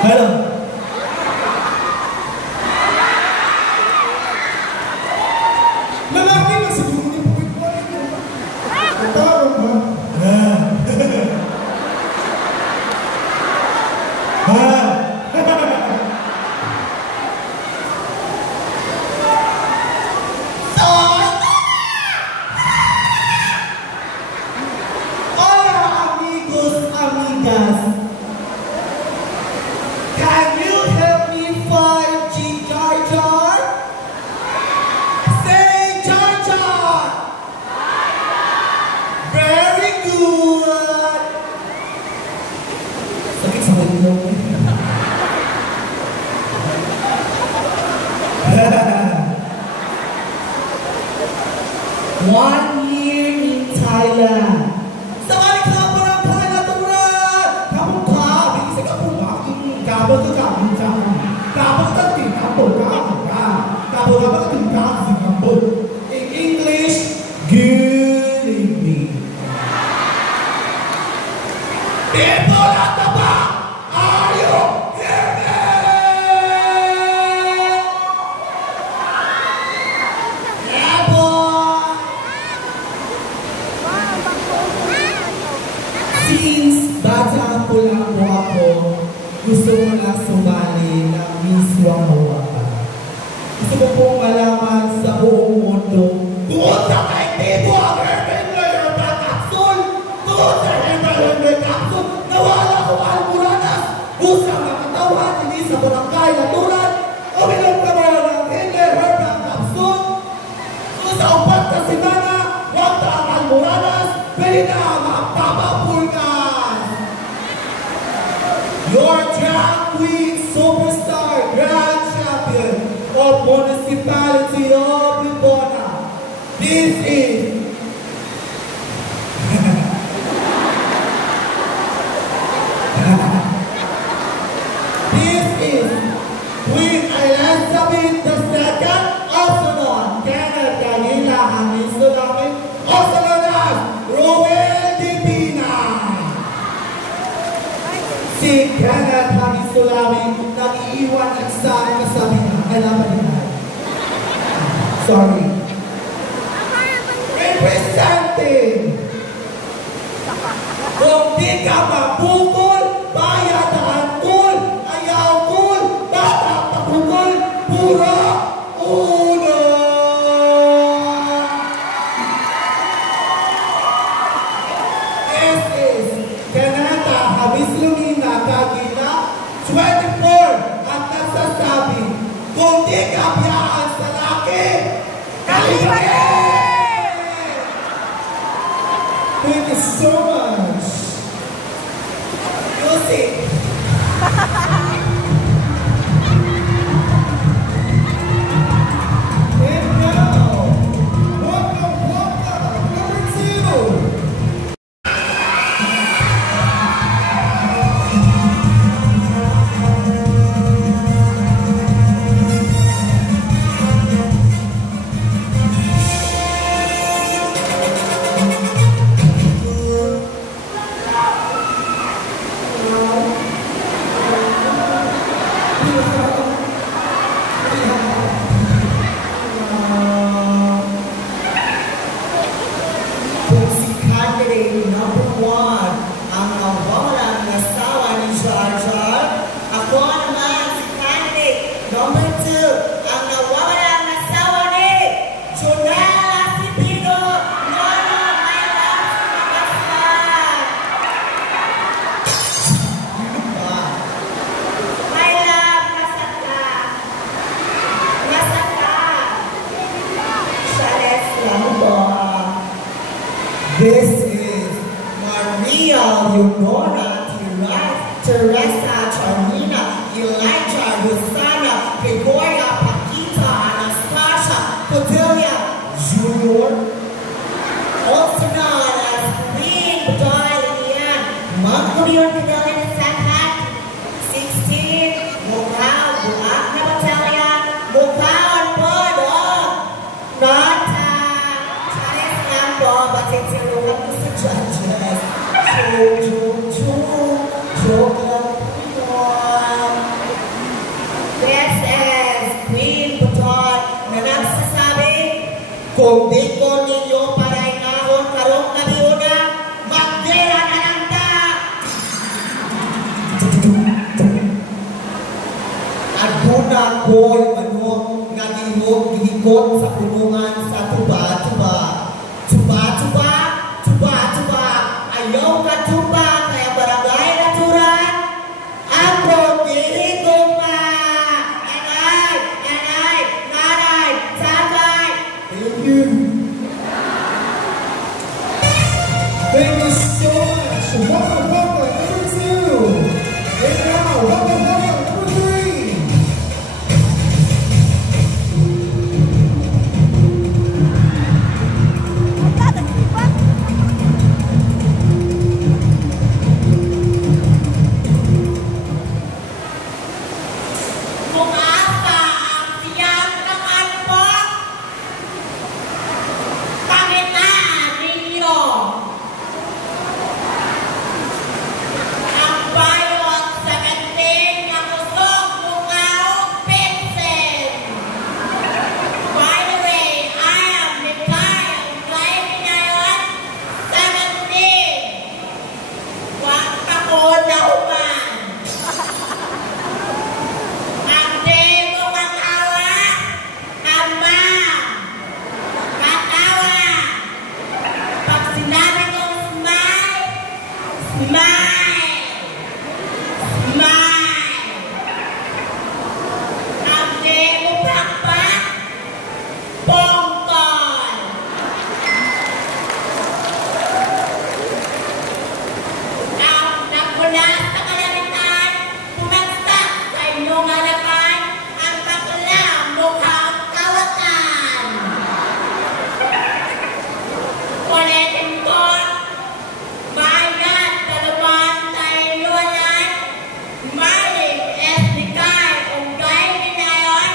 Hello. Lalaki na siguro ni Pupit mo. Tarong ba? One year in Thailand. Sawali ka po ng Thailand. Kamu ka, bigising ka po ba? Kapag ka kapag ka. Kapag ka din, kapag ka. Kapag ka din, kapag. In English, good evening. People at the back, are you hearing me? Yeah, boy. Since bata po lang po ako, gusto ko na sumali ng Miss Wangawaka. Gusto ko pong malaman sa buong mundo kung sa kaintibo ang Herman Layer Capsule! Kung sa Herman Layer Capsule, nawala ko Almoranas! Usang ang katawan, hindi sa barangay na tulad, uminom ka mo ng Hitler Herman Capsule! Kung sa upat na simana, huwag na ang Almoranas, pwede na magpapapulgas! Your drag queen superstar grand champion of Municipality of Libona. This is Queen Elizabeth II, also known Kenneth Daniela Hamis Sulami, also known as Roel Divina. Si Kenneth Hamis Sulami nag-iiwan at sa kasabihan. Kailangan nila. Sorry. Representing. Kung di ka mapukol, bayad ang kul, ayaw kul, bata pagkukul, puro ulo. This is Kanata Hamis Lumina Kagina, 24 at nagsasabi, kung di ka biyaan sa laki, kalibagin! Thank you so much. You'll see. And now, welcome, number 2. This is Maria Leonora Teresa Charmina Elijah Rosana Gregoria Paquita Anastasia Cordelia Jr. Also known as Queen Dalian Magdalene Cordelia Sakat 16 Mukhaw Buak na Batalya Mukhaw Podo Nata Charis Lambo Batitiro Judges, Kung di ko ninyo para inahon karong nabiuna, magdira na lang ta! Aguna ko'y manok nga gihikot sa punungan sa tuba-tuba. Tuba-tuba, tuba-tuba, ayaw ka tuba, kaya barangay naturan. Ako diri guma! Anay, anay, nanay, tatay! Thank you. Thank you so much. Welcome, welcome, number 2. And now, welcome, welcome, number 3. Mumasa ang siyang kakalpok. Pangitaan ninyo. Ang bayot sa kanting na kusog bungaw pinsin. By the way, I am Mikay, ang kliyente ngayon, 17. Huwag ako nauman. Ang demo katawa, ama, katawa. Pag sinabi kong smile, smile, smile. Ang demo pakpak, pongtol. Ang nagmula sa kalamitan, pumagsak sa inyong harapan, ang bakla mukhang kawakan. Ulitin ko, bayad dalawan sa iluwanan, Marling Esnikay, Ungay Ginayon,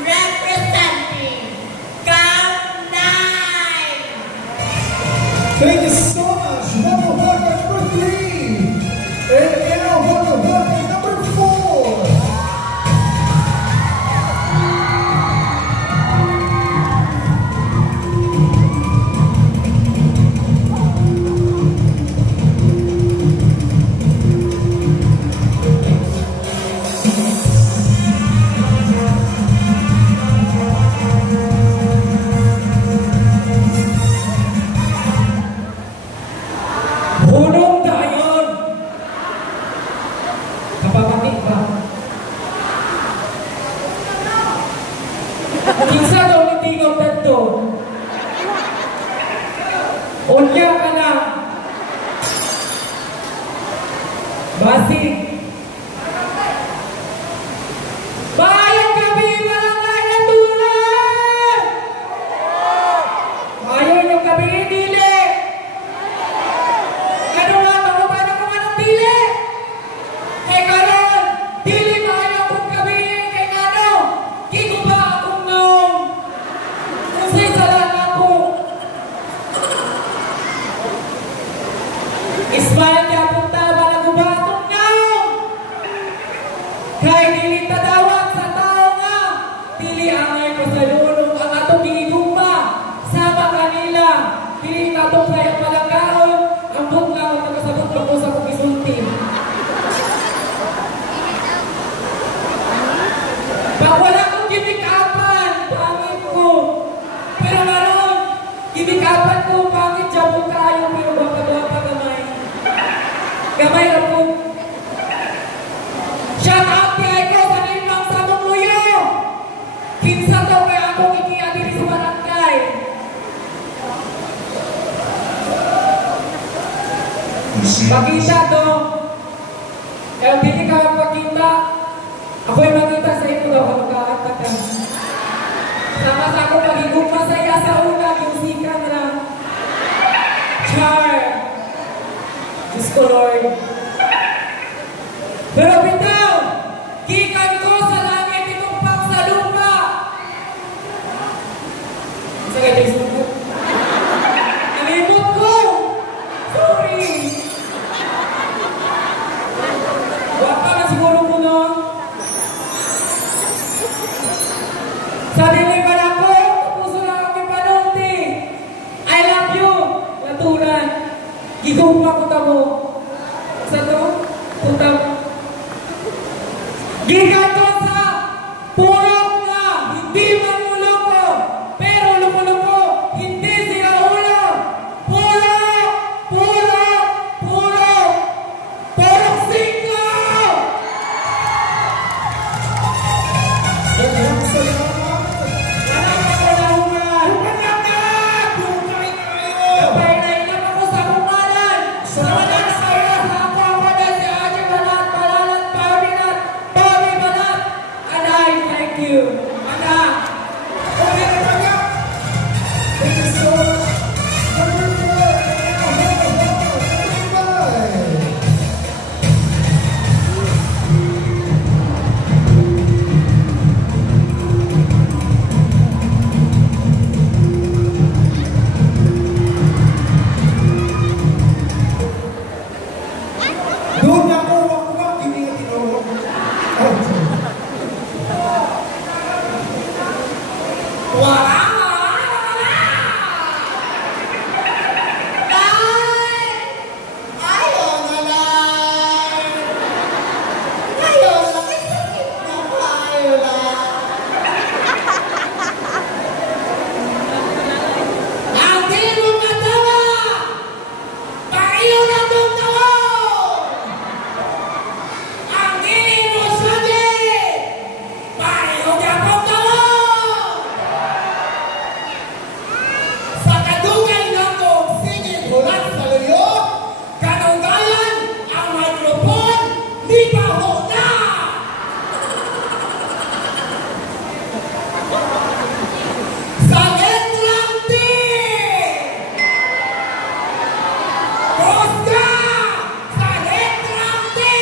representing Kamnay. Thank you so much. Welcome, welcome, number 3. And now, welcome, welcome, number 4. Hunong dayon! Kapapatik ba? Kinsa daw ni tingog dadto? Unya ka na! Basig! Bayang kami barangay naturan! Ayaw nyo kami dili! Ano nga ako ba na kung anong dili? Kay karon, dili na ayaw kong kami kay ano? Kiko ba akong nung? Kasi salang ako. Ismail kaya punta ba na gubatong nung? Kay dili tadawat sa tao nga. Dili angay ko sa lulong ang atong gigugma. Sama kanila. Dili natong kaya palangkaon. Ang bugla ang nakasabot pa ko sa kong isulti. Pag wala kong gimikapan, pangit ko. Pero naroon, gimikapan ko, pangit siya po kayo, pero baka doon pa gamay. Gamay ako. Shout out kay ko sa nilang sabong luyo. Kinsa to kaya akong ikiya diri sa barangay. Pakita to. Kaya hindi ka magpakita. Ako'y makita sa ito daw kung kakata ka. Sama sa ako pagiging masaya sa una, yung sika na. Char. Diyos ko, Lord. Pero bitaw, kikan ko sa langit itong pang sa lupa. Sa ganyan sumunod. Nalimot ko. Sorry. Waka na siguro ko, no? Sa dilim ba na ko? Puso lang ang ipanunti. Isupa ko tamo. Sa to? Putam. Gigan to sa purok na hindi mamuloko. Pero luko-luko, hindi sila ulo. Purok! Purok! Purok! Purok 5! Daghang salamat. Alam ako na human! Napainailan ako sa kungalan! Sa wala na kayo sa ako ang wala si Aji Balat, Balalat, Pabinat, Pabi Balat! And I thank you! Ana! Okay, Raga. Thank you so much. Number 4, and now, number 5. Doon ako, wak-wak, hindi nga tinawag. Oh, sorry. Ayaw na lang! Ayaw na! May sakit na! Ayaw na! Ang tirong na tawa! Pakiyo na itong tawa! Ang tirong sakit! Pakiyo na itong tawa! Sa kadugay na kong sige hulat sa layo, kanunggayan ang microphone, di pa ho na! Sa Etrante! Koska! Sa Etrante!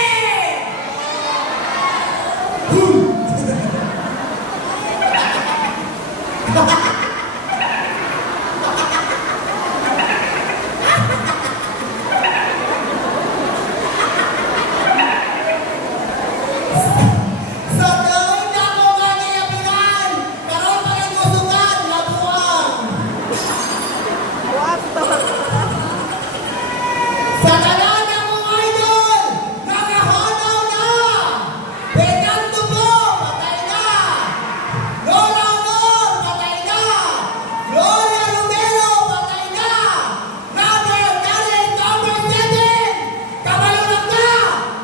Sa daon na ko ganiyapinan, karon pa rin kusugan, labuan. Sa tanan na mong idol, nakahanaw na. Fernando Po, patay na. Lola Amor, patay na. Gloria Romero, patay na. Number 7, kabalunag ka,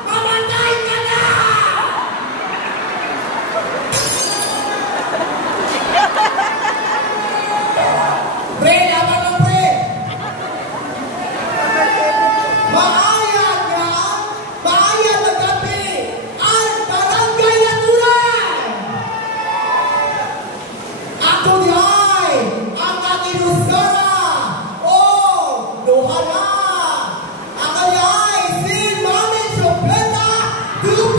mamatay ka na. Pre, laban ng pre! Maayag na! Maayag na gabi! Ang barangay natural! Ako di ay ang aking usara! O, luha na! Ako di ay si Mami Chopleta 2.0!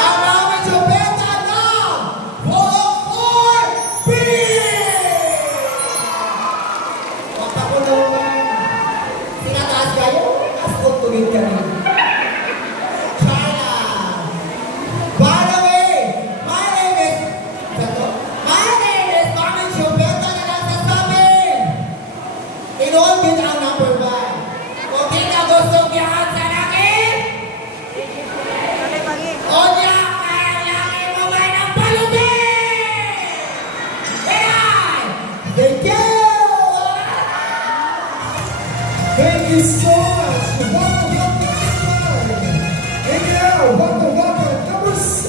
Ang Mami Chopleta na! 4-4-B! Wag ako naman. Sinataas kayo, asot tuloy kami. China! By the way, my name is Mami Chopleta na nagsasabi. Inoon din ang number 1. Kung di ka gustong yakan sa akin, o niya, kailangan mo ba ng palutin? Ayan! Thank you! Thank you so much. Waka Waka number 5. And now, Waka Waka number 6.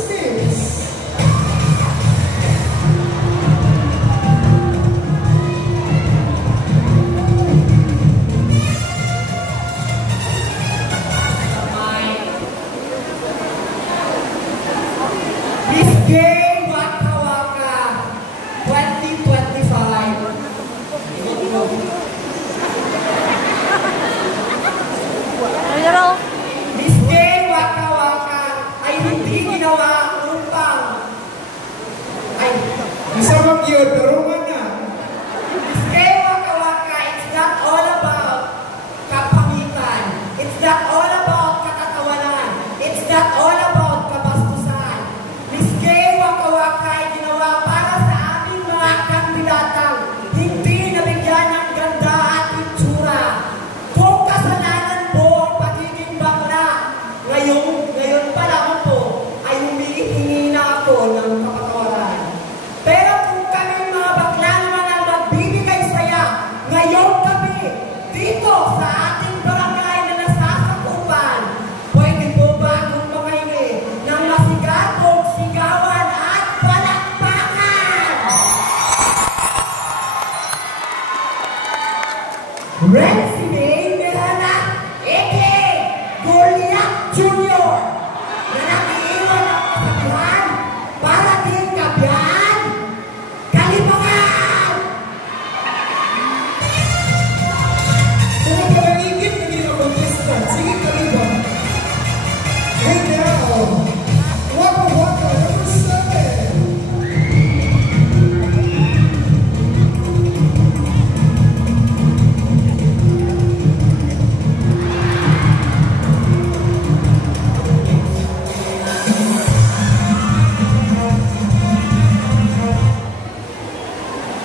Miss Gay Waka Waka 2025. Kaya Dahil si May Mirana, a.k.a. Goliath Jr. na nakiiwan ng kasabihan para din kabyan, kalimangan! Mga panaligid na hindi na contestant. Sige, kaliba. Right now, Waka Waka number 7.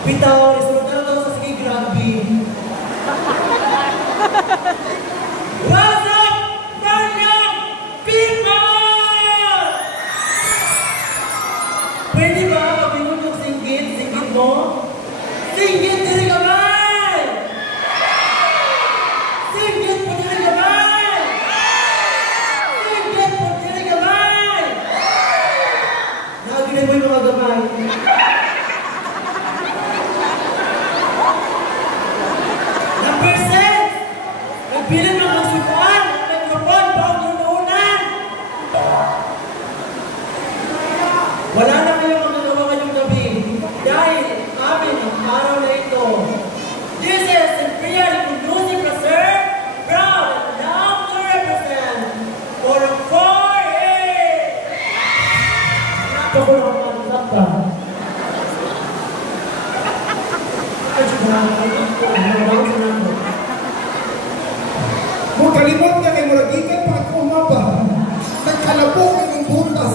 Bitaw, isunod na daw sa sige grabe. What's up, Mariam people? Pwede ba mabingon yung singgit mo? Singgit diri kamay! Singgit po diri kamay! Singgit po diri kamay! Nakaginay mo yung mga gamay. Number 6, nagbilang ng kasukuan, mikrofon, baog yung naunan. Wala na kayong magagawa ngayong gabi dahil amin ang araw na ito. This is Imperial Inclusive Reserve, proud and proud to represent for the 4A. Napakulong ang manusap ka. Kung kalimot ka kay Muragikan pa at umaba, nagkalabok ka ng butas.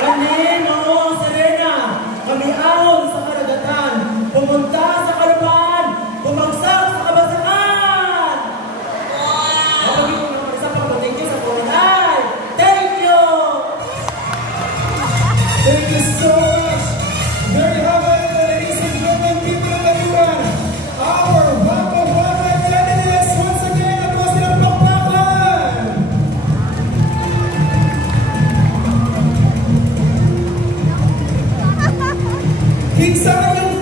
Kami, Noong Serena, kami ahon sa karagatan, pumunta sa kalupaan, bumagsak sa kabasakan! Kapag ito naman isa pang thank you sa Coronay. Thank you! Thank you so much. There you have it, ladies and gentlemen, people of Latuan. Our Waka Waka candidates once again at was ng Pakpakan. King Sarah yung